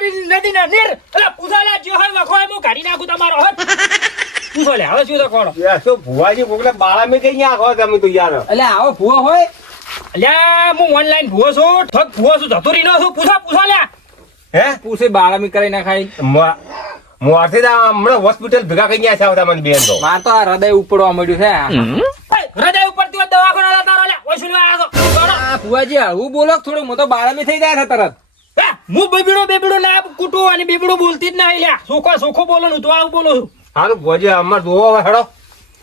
મારી નદી ના નીર એટલે પૂછો લે જે હોય વખો હું કાઢી નાખું તમારો હટ પૂછો લે હવે શું તો કોણો શું ભુવાજી કોકને બાળા મેં કઈ આખો તમે તો યાર એટલે આવો ભૂવો હોય અલ્યા હું ઓનલાઈન ભૂવો છું ઠગ ભૂવો છું ધતુરી નો છું પૂછો લે હે પૂછે બાળામી કરી નાખાય મોરથી હમણાં હોસ્પિટલ ભેગા કઈ ગયા છે આવતા મને બેન તો માર તો આ હૃદય ઉપડવા મળ્યું છે હૃદય ઉપડતી હોય દવાખાના તારો લે ઓછું આવ્યો તો ભુવાજી આવું બોલો થોડું હું તો બાળામી થઈ જાય છે તરત હું બેબીડો ના કુટું અને બેબીડો બોલતી જ નહીં લ્યા સોખો બોલો નું તો આવું બોલું છું સારું ભુવાજી અમાર જોવો હવે હેડો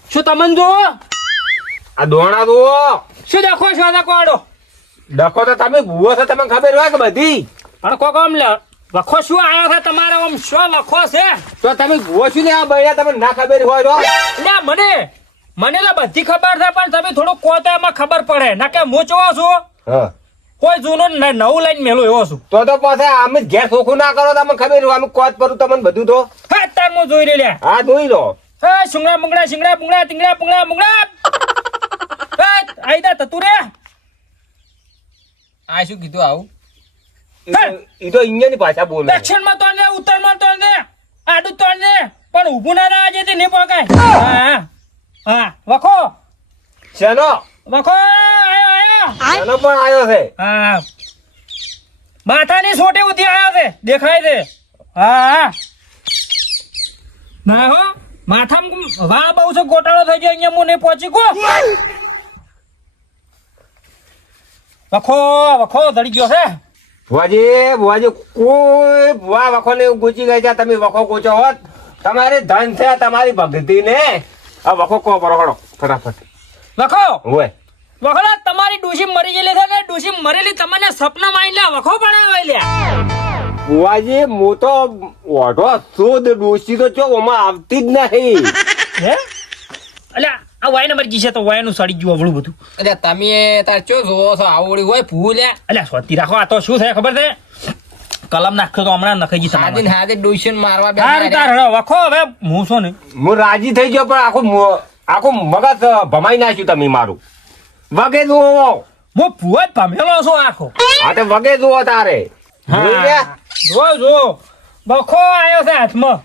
શું તમને જોવો આ દોણા જોવો શું દેખો છો આડો ડખો તો તમે ભૂવો છો તમને ખબર હોય કે બધી પણ કોક આમ લે વખો શું આવ્યો છે તમારા આમ શું વખો છે તો તમે ભૂવો છો ને આ બૈરા તમને ના ખબર હોય તો ના મને તો બધી ખબર છે પણ તમે થોડું કહો તો એમાં ખબર પડે ના કે હું જોવો છું હા કોઈ જૂનો નવું લઈને મેલું એવો છું તો પાછા અમે ઘેર સોખું ના કરો તમને ખબર હોય અમે કોત કરું તમને બધું તો હા તાર હું જોઈ રહ્યા હા જોઈ લો હા શિંગડા મુંગડા ટીંગડા પુંગડા આઈદા તું રે આ શું કીધું આવું ઈ તો ઇન્ડિયાની ભાષા બોલે દક્ષિણમાં તો ને ઉત્તરમાં તો ને આડું તો ને પણ ઊભું ના ના આજે ને પકાય હા વખો શેનો આયો શેનો પણ આવ્યો છે હા માથાની સોટે ઉધી આવ્યો છે દેખાય છે હા ના હો માથામાં વાહ બહુ છે ગોટાળો થઈ ગયો અહીંયા હું નહીં પહોંચી કો વખો ધડી ગયો છે ભુવાજી કોઈ ભુવા વખો ને ગુચી ગઈ છે તમે વખો ગોચો હોત તમારે ધન છે તમારી ભક્તિ ને આ વખો કો પરોડો ફટાફટ વખો હોય વખો તમારી ડૂસી મરી ગયેલી છે ને ડૂસી મરેલી તમને સપના માં લે વખો પડાવે લે ભુવાજી હું તો ઓઢો શુદ્ધ ડોસી તો ચો ઓમાં આવતી જ નહીં હે અલ્યા આ વાય નંબર જી છે તો વાય નું સડી ગયું અવળું બધું એટલે તમે તાર ચો જોવો છો આવડી હોય ભૂલ અલ્યા સ્વતી રાખો આ તો શું થાય ખબર છે કલમ નાખતો તો હમણાં નખાઈ ગઈ હાથે તમારે હાથે ડોશન મારવા તાર તાર હળો વખો હવે હું છો ને હું રાજી થઈ ગયો પણ આખું મગજ ભમાઈ નાખ્યું તમે મારું વગે જુઓ હું ભૂવો જ ભમેલો છું આખો હા તો વગે જુઓ તારે જોઈ ગયા? જો વખો આવ્યો છે હાથમાં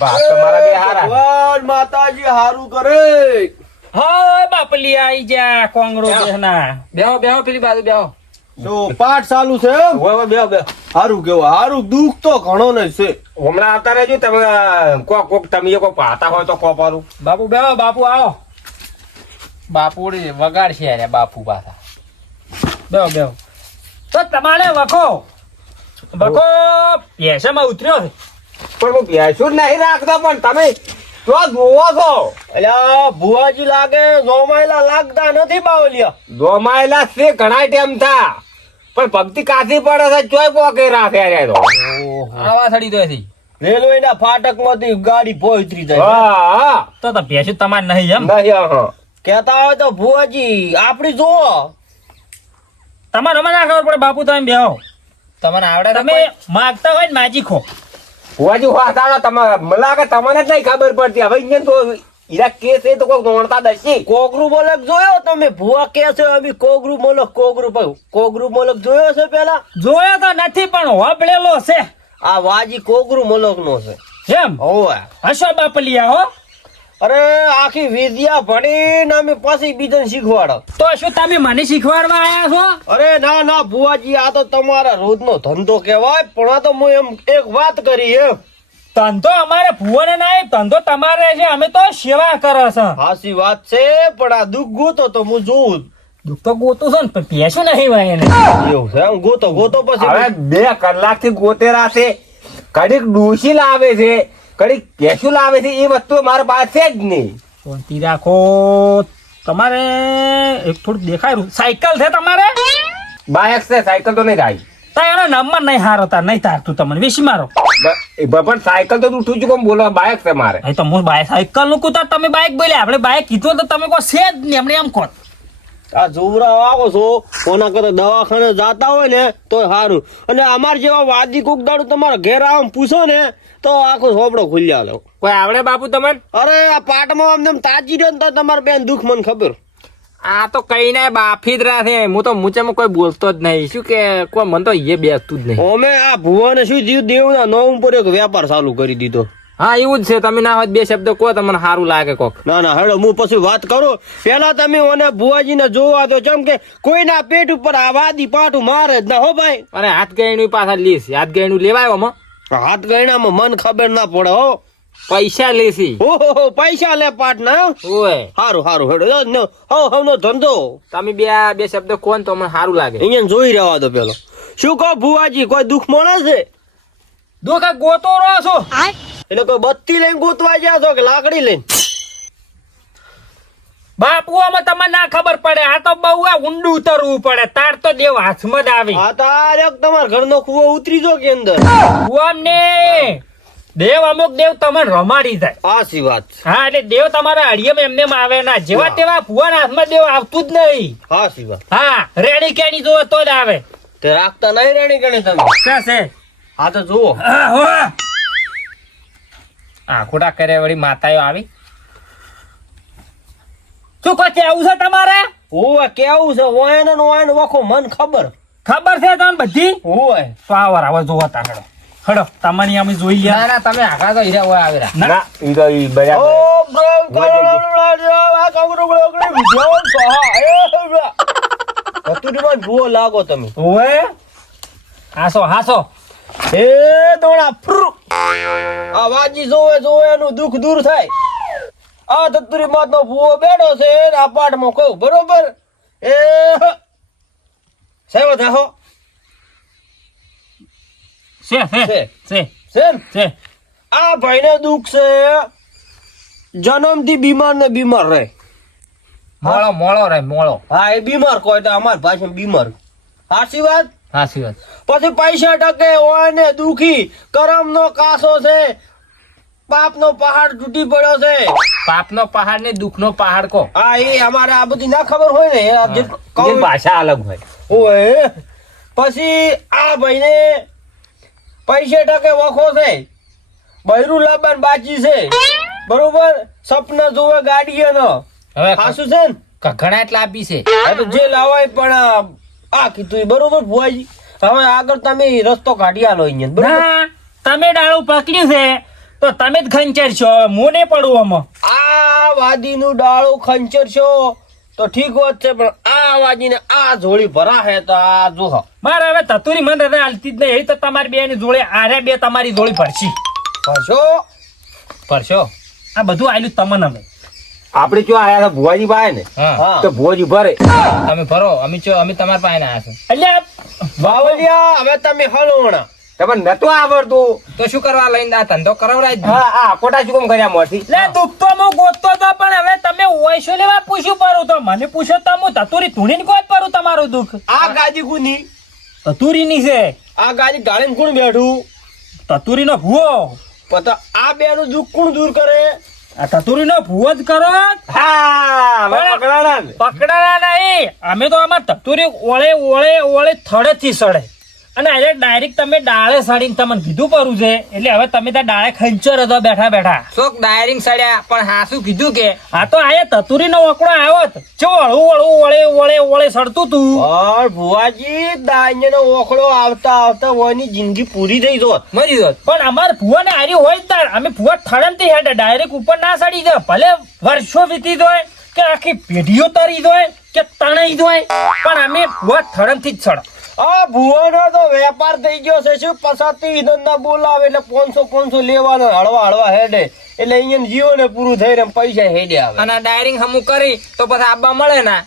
બાપ તમારા બે હારા ભગવાન માતાજી હારું કરે હા બાપલી આઈ જા કોંગરો દેહના બેહો પેલી બાજુ બેહો તો પાઠ ચાલુ છે એમ હોય બે બે હારું કેવું હારું દુઃખ તો ઘણો ને છે હમણાં આવતા રહેજો તમે કોક તમે કોક પાતા હોય તો કો પારું બાપુ બેહો બાપુ આવો બાપુ વગાડ છે રે બાપુ પાછા બેહો તો તમારે વખો પેશામાં ઉતર્યો છે પણ હું બેસું જ નહીં રાખતો પણ તમે તો જોવો છો એટલે ભુવાજી લાગે જોમાયેલા લાગતા નથી બાવલિયા જોમાયેલા છે ઘણા ટાઈમ થા પણ ભક્તિ કાચી પડે છે ચોય પોકે રાખે રે તો આવા સડી તો એથી રેલવે ના ફાટક માંથી ગાડી પોઈતરી જાય હા તો પેશું તમારે નહીં એમ નહીં હા કેતા હોય તો ભુવાજી આપડી જોવો તમારે અમે ના ખબર પડે બાપુ તમે બેહો તમને આવડે તમે માગતા હોય ને માજી ખો ભુવાજી વાતાડો તમારે મને લાગે તમને જ નહીં ખબર પડતી હવે અહીંયા તો ઈરા કેસ એ તો કોઈ ગણતા દસી કોગરું મોલક જોયો તમે ભુવા કે છે અમે કોગરું મોલક જોયો છે પેલા જોયો તો નથી પણ હોબળેલો છે આ વાજી કોગરું મોલક નો છે એમ હોવે હશો બાપલિયા હો અરે આખી વિદ્યા ભણીને અમે પછી બીજાને શીખવાડો તો શું તમે મને શીખવાડવા આયા છો અરે ના ભુવાજી આ તો તમારા રોજનો ધંધો કહેવાય પણ આ તો હું એમ એક વાત કરી એમ ધંધો અમારે ભુવને ના ધંધો તમારે છે અમે તો સેવા કરે છે હાસી વાત છે પણ આ દુઃખ ગોતો તો હું જોઉં દુઃખ તો ગોતું છે ને પણ પેશું નહીં હોય એને એવું છે એમ ગોતો પછી હવે 2 કલાકથી ગોતેરા છે કડીક ડોસી લાવે છે કડીક કેશું લાવે છે એ વસ્તુ મારા પાસે જ નહીં શાંતિ રાખો તમારે એક થોડું દેખાય સાયકલ છે તમારે બાઇક છે સાયકલ તો નહીં થાય તા એનો નંબર નહીં હારો તાર નહીં તારતું તમને વેસી મારો પણ સાયકલ તો ઉઠું છું કોમ બોલો બાઇક છે મારે અહીં તો હું બાઇક સાયકલ નું કુતા તમે બાઇક બોલ્યા આપણે બાઇક કીધું તો તમે કહો છે જ નહીં એમને એમ કહો આ જોવરા આવો છો કોના કરતા દવાખાને જાતા હોય ને તો સારું અને અમાર જેવા વાદી કોક દાડું તમારા ઘેર આમ પૂછો ને તો આખો સોપડો ખુલ્યા લો કોઈ આવડે બાપુ તમને અરે આ પાટમાં આમ તાજી રહ્યો ને તો તમારે બેન દુઃખ મને ખબર આ તો કઈ ના બાફી જ રહ્યા છે. હું તો મૂચામાં કોઈ બોલતો જ નહીં. શું કે કોઈ મને તો એ બેસતું જ નહીં. અમે આ ભુવાને શું થયું, દેવના નામ ઉપર એક વેપાર ચાલુ કરી દીધો. હા એવું જ છે. તમે ના હોય બે શબ્દ કહો તમને સારું લાગે કોક. ના ના હેડો હું પછી વાત કરું. પેલા તમે ઓને ભુવાજીને જોવા દો, જેમ કે કોઈના પેટ ઉપર આ વાદી પાટું મારે જ ના હો ભાઈ. અને હાથ ગયણું પાછા લીસ. હાથ ગયણું લેવાયો આમાં હાથ ગયણામાં મન ખબર ના પડે હો. પૈસા લેસી. ઓહો પૈસા લે પાટ ના. ઓય હારું હારું હેડો હવ નો ધંધો. તમે બે શબ્દ કહો ને તો મને સારું લાગે. અહીંયા જોઈ રહેવા દો પેલો. શું કહો ભુવાજી, કોઈ દુઃખ મળે છે? દુઃખ ગોતો રહો છો એટલે કોઈ બત્તી લઈને ગોતવા ગયા છો કે લાકડી લઈને? બાપુ આમાં તમને ના ખબર પડે. આ તો બહુ ઊંડું ઉતરવું પડે. તાર તો દેવ હાથમાં જ આવી. આ તારે તમારા ઘરનો કુવો ઉતરી જો કે અંદર. ને દેવ અમુક દેવ તમને રમાડી જાય. આસી વાત. હા એટલે દેવ તમારા હડિયમ એમને આવે ના. જેવા તેવા ભુવાના હાથમાં દેવ આવતું જ નહીં. આસી વાત. હા રેડી કેની જોવે તો જ આવે. તે રાખતા નહીં રેણી ગણી તમે. ક્યાં છે? હા તો જુઓ. હા ખોટા કરે વળી માતાઓ આવી. શું કહો કેવું છે તમારે? ઓય કેવું છે? ઓય ને વખો મન ખબર. ખબર છે તમને બધી? ઓય પાવર આવે જોવા તા હેડો. હેડો તમને અમે જોઈ લે. ના ના તમે આખા તો હીરા હોય આવેરા. ના ઈ તો ઈ બરાબર. ઓ બ્રો આ કામરો ગળગળી વિજ્યો તો હા એ કતુરીમાં ભૂવો લાગો તમે. ઓય હાસો એ દોડા ફ્રુ આ વાજી જોવે એનું દુઃખ દૂર થાય. આ ધતુરી માતનો ભૂવો બેઠો છે આ પાઠમાં કહું બરોબર. એ સેવો થાહો છે. આ ભાઈને દુઃખ છે, જન્મથી બીમાર ને બીમાર રહે. મોળો રે મોળો. હા એ બીમાર કોઈ તો અમાર ભાષામાં બીમાર. સાચી વાત. સાચી વાત. પછી પૈસા ટકે હોય ને દુખી, કરમ નો કાસો છે, પાપ નો પહાડ તૂટી પડ્યો છે. પાપનો પહાડ ને દુઃખનો પહાડ કો. હા એ અમારે આ બધી ના ખબર હોય ને એ ભાષા અલગ હોય. ઓય પછી આ ભાઈને પૈસે ટકે વખો છે, બૈરું લાબાન બાજી છે બરોબર. સપના જોવે ગાડીએ નો. હવે ખાસું છે ને ઘણા એટલા આપી છે. આ તો જે લાવાય પણ આ કીધું બરોબર ભુવાજી. હવે આગળ તમે રસ્તો કાઢી આલો અહીંયા બરોબર. ના તમે ડાળું પકડ્યું છે તો તમે જ ખંચર છો. હું નહીં પડું આમાં. આ વાદીનું ડાળું ખંચર છો તો ઠીક વાત છે, પણ આ વાજીને આ જોડી ભરા હે તો આ જોહો. મારે હવે તતુરી મને હવે હાલતી જ નહીં. એ તો તમારી બે ની જોડે આરે બે તમારી જોડી ભરશો. આ બધું આયલું તમને હવે. આપણે જો આયા હતા ભુવાજી પાસે ને હા તો ભુવાજી ભરે. તમે ભરો. અમે તમારા પાસે આયા છો. એટલે બાવલિયા હવે તમે હલોણા. તમને નતું આવડતું તો શું કરવા લઈને આ ધંધો કરાવરાય જ. હા આ ખોટા શું કામ કર્યા મોથી? લે દુઃખ તો હું ગોતતો તો, પણ હવે તમે ઓયસો લેવા પૂછ્યું પરું તો મને પૂછો તો હું તતુરી ધૂણીને કોઈ પરું તમારું દુઃખ. આ ગાદી કુની? તતુરી ની છે. આ ગાદી ગાળીમાં કોણ બેઠું? તતુરી નો ભૂવો. પતા આ બેનું દુઃખ કોણ દૂર કરે? આ તતુરી નો ભૂવો જ કરો. હા પકડાણા ને. પકડાના નહીં. અમે તો આમાં તતુરી ઓળે થડે થી સડે. અને આજે ડાયરેક્ટ તમે ડાળે સડીને તમને કીધું પરું છે. એટલે હવે તમે ત્યાં ડાળે ખંચર હતો બેઠા. શોક ડાયરિંગ સડ્યા પણ હા શું કીધું કે આ તો આયા તતુરી નો વકડો આવ્યો ચો વળે સડતું તું. પણ ભુવાજી દાઈનો ઓખડો આવતા ઓની જિંદગી પૂરી થઈ જોત, મરી જોત. પણ અમાર ભુવા ને હારી હોય જ તાર. અમે ભુવા થડનથી હેડે ડાયરેક્ટ ઉપર ના સડી જાય. ભલે વર્ષો વીતી જાય કે આખી પેઢીઓ તરી જાય કે તણાઈ જાય, પણ અમે ભુવા થડનથી જ સડ. આ ભુવાનો તો વેપાર થઈ ગયો છે. શું પસાતી વિધન ના બોલાવે એટલે 500 લેવાનો હળવા હેડે. એટલે અહીંયા જીવો ને પૂરું થઈ ને પૈસા હેડે આવે. અને ડાયરિંગ હમું કરી તો પછી આબા મળે ના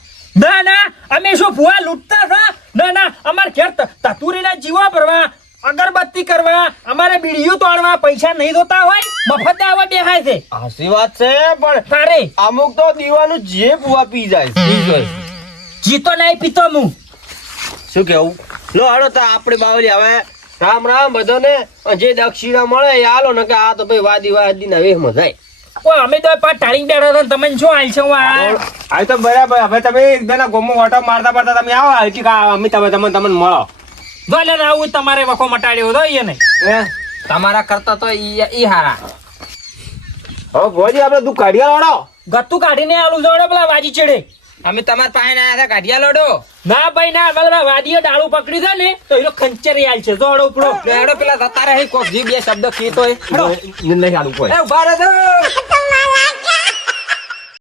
અમે શું ભુવા લૂંટતા હતા? ના અમાર ઘેર તતુરી ના જીવા ભરવા, અગરબત્તી કરવા, અમારે બીડીઓ તોડવા પૈસા નહીં જોતા હોય. મફત આવવા દેખાય છે. હાસી વાત છે, પણ તારે અમુક તો દીવાનું જે ભુવા પી જાય. જીતો નહીં પીતો હું. શું કેવું? લો હાલો તો આપણે બાવલી હવે રામ બધાને. જે દક્ષિણા મળે એ હાલો ને કે આ તો ભાઈ વાદી ના વેહમાં જાય. અમે તો પાછ ટાળી બેઠા હતા. તમે શું હાલ છો? આ તો બરાબર. હવે તમે એકદમ ગોમો ઓટો મારતા તમે આવો અમે તમને મળો. ભલે આવું તમારે વખો મટાડ્યો હતો એ નહીં. તમારા કરતા તો ઈ હારા. હવે ભોજી આપણે તું કાઢિયા વાળો ગત્તું કાઢીને આલું જોડે પેલા વાજી ચડે. અમે તમારા પાસે ના આવ્યા કાઢિયા લોડો ના ભાઈ ના અમારા વાદીએ ડાળું પકડી છે ને તો એનો ખંચરી આલ છે જોડો ઉપડો લેડો પેલા જતા રહે કોક જી બે શબ્દ કીધો નહીં આલું કોઈ એ ઉભા રહો